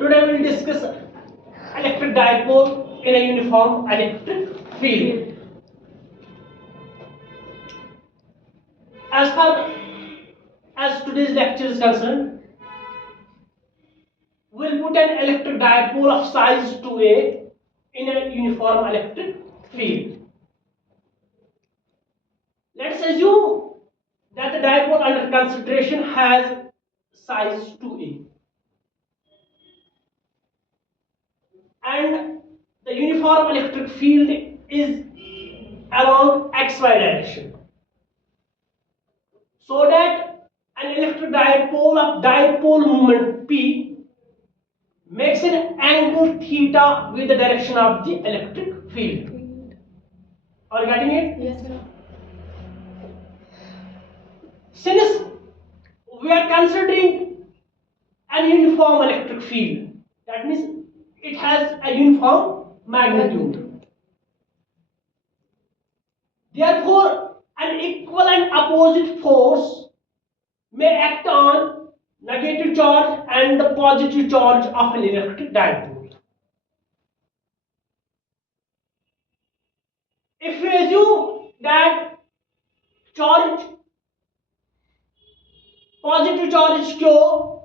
Today we will discuss electric dipole in a uniform electric field. As far as today's lecture is concerned, we will put an electric dipole of size 2a in a uniform electric field. Let's assume that the dipole under consideration has size 2a and the uniform electric field is along xy direction, so that an electric dipole of dipole moment P makes an angle theta with the direction of the electric field. Are you getting it? Yes, sir. Since we are considering an uniform electric field, that means it has a uniform magnitude. Therefore, an equal and opposite force may act on negative charge and the positive charge of an electric dipole. If we assume that positive charge Q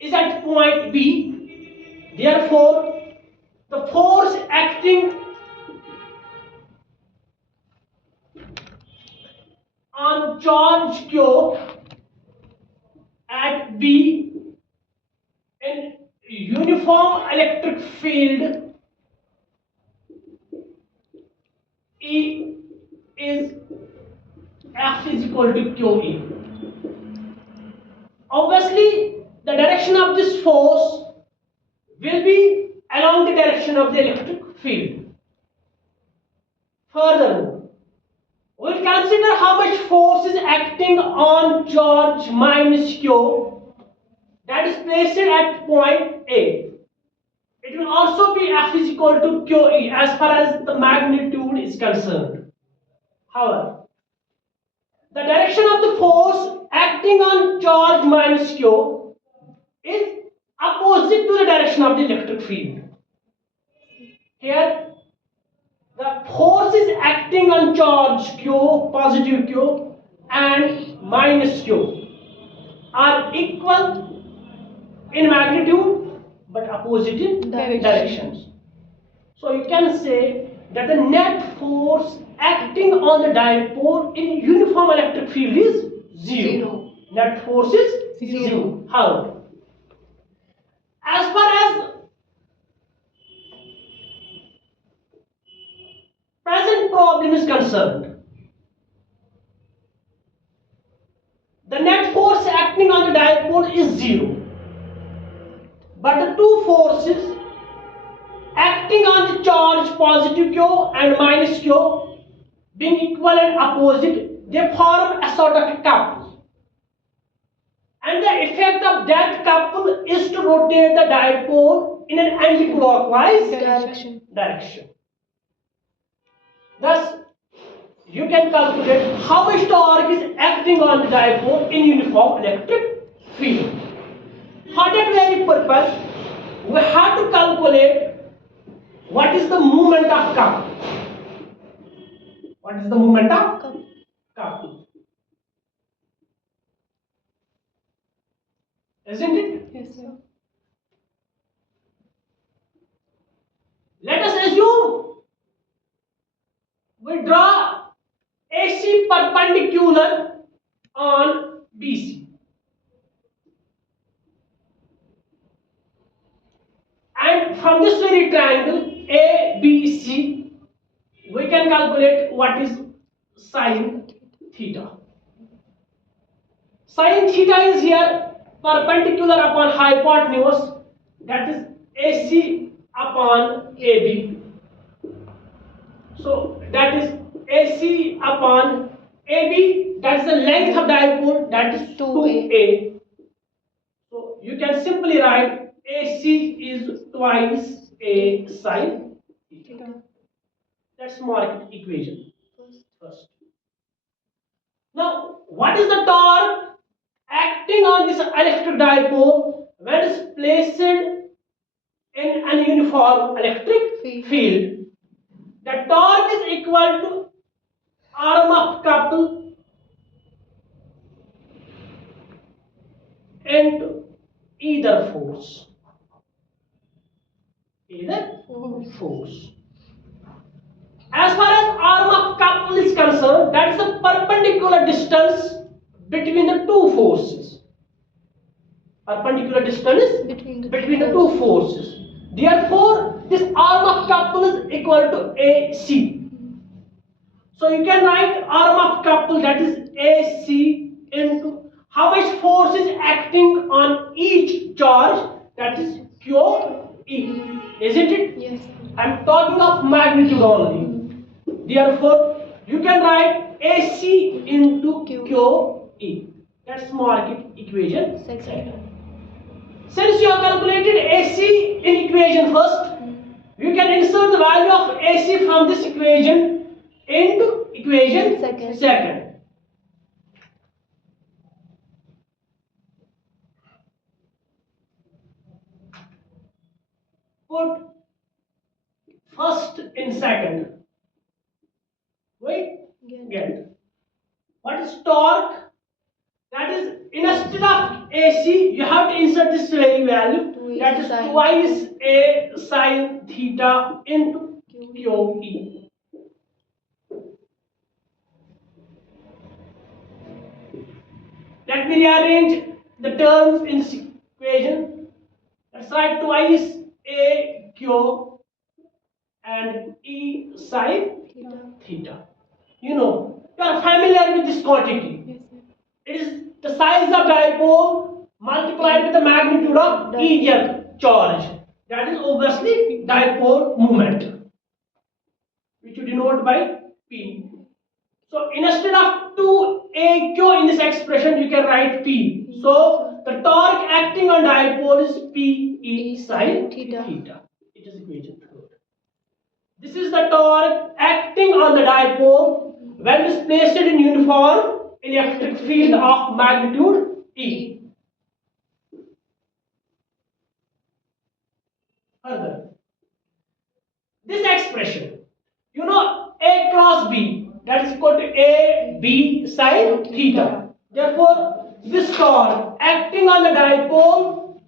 is at point B, therefore the force acting on charge Q at B in uniform electric field E is F is equal to QE. Obviously, the direction of this force will be along the direction of the electric field. Furthermore, we will consider how much force is acting on charge minus Q that is placed at point A. It will also be F is equal to QE as far as the magnitude is concerned. However, the direction of the force acting on charge minus Q is opposite to the direction of the electric field. Here, the force is acting on charge Q, positive Q, and minus Q are equal in magnitude but opposite in directions. So you can say that the net force acting on the dipole in uniform electric field is zero. Net force is zero. How? As far as present problem is concerned, the net force acting on the dipole is zero, but the two forces acting on the charge positive Q and minus Q being equal and opposite, they form a sort of a couple, and the effect of that couple is to rotate the dipole in an anti-clockwise direction. Thus, you can calculate how much torque is acting on the dipole in uniform electric field. For that very purpose, we have to calculate what is the moment of couple. What is the moment of couple? Isn't it? Yes, sir. Let us assume we draw AC perpendicular on BC. And from this very triangle ABC, we can calculate what is sine theta. Sine theta is here perpendicular upon hypotenuse, that is AC upon AB. So that is AC upon AB, that is the length of dipole, that is 2A. So you can simply write AC is twice A sine theta. Let's mark equation first. Now, what is the torque acting on this electric dipole when it is placed in an uniform electric field, the torque is equal to arm of couple into either force. As far as arm of couple is concerned, that is the perpendicular distance between the two forces. Perpendicular distance between the two forces. Therefore, this arm of couple is equal to AC. So you can write arm of couple, that is AC, into how much force is acting on each charge, that is QE. Isn't it? Yes. I am talking of magnitude only. Therefore, you can write AC into QE. Let's mark it equation second. Since you have calculated AC in equation first, you can insert the value of AC from this equation into equation second. Put first in second. Wait, get. What is torque? That is, instead of AC, you have to insert this very value. That is twice A sine theta into QE. Let me rearrange the terms in this equation. Let's write twice A Q and E sine theta. You know, you are familiar with this quantity. It is the size of dipole multiplied with the magnitude of each charge. That is obviously dipole moment, which you denote by P. So instead of 2AQ in this expression, you can write P. So the torque acting on dipole is PE sine theta. It is equation 3. This is the torque acting on the dipole when it is placed in uniform electric field of magnitude E. Further, this expression, you know, A cross B, that is equal to A B sine theta. Therefore, this torque acting on the dipole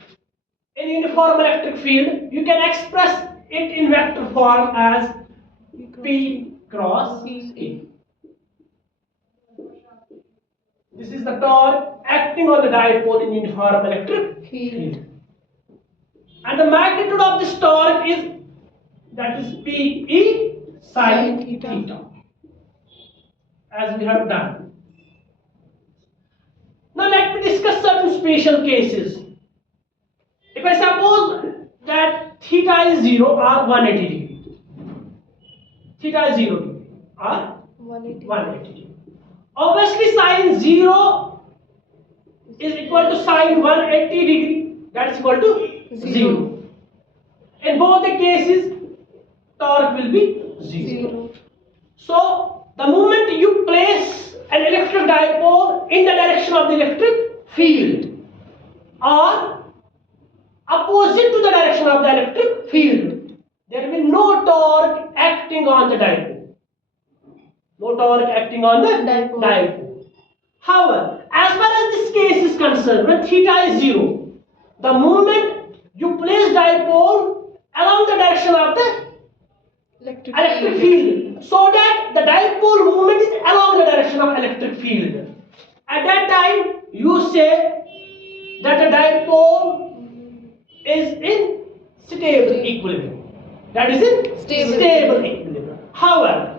in uniform electric field, you can express it in vector form as P cross E. This is the torque acting on the dipole in uniform electric field. And the magnitude of this torque is, that is PE sine theta, as we have done. Now let me discuss certain special cases. If I suppose that theta is 0 or 180 degree, theta is 0 degree or 180 degree. Obviously, sine 0 is equal to sine 180 degree, that is equal to 0. In both the cases, torque will be 0. So, the moment you place an electric dipole in the direction of the electric field or opposite to the direction of the electric field, there will be no torque acting on the dipole. No torque acting on the dipole. However, as far as this case is concerned, when theta is 0, the moment you place dipole along the direction of the electric field, so that the dipole movement is along the direction of electric field, at that time you say that the dipole is in stable equilibrium. That is in stable equilibrium. However,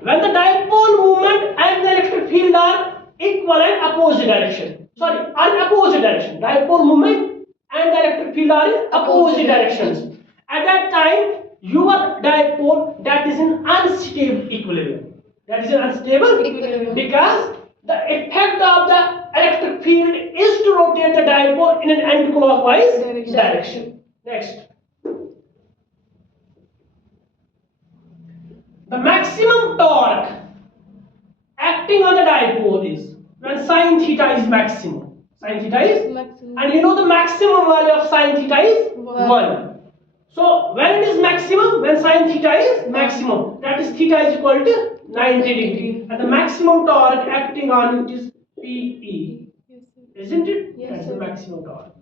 when the dipole movement and the electric field are equal and opposite direction, dipole movement and the electric field are in opposite directions. At that time, your dipole, that is in unstable equilibrium. Because the effect of the electric field is to rotate the dipole in an anti-clockwise direction. Next. The maximum torque acting on the dipole is when sine theta is maximum. Sin theta is Maximum. and you know the maximum value of sin theta is One. 1. So when it is maximum, when sin theta is maximum, that is theta is equal to 90 degree, and the maximum torque acting on it is PE, Yes, sir. isn't it? Yes, That's the sir. maximum torque.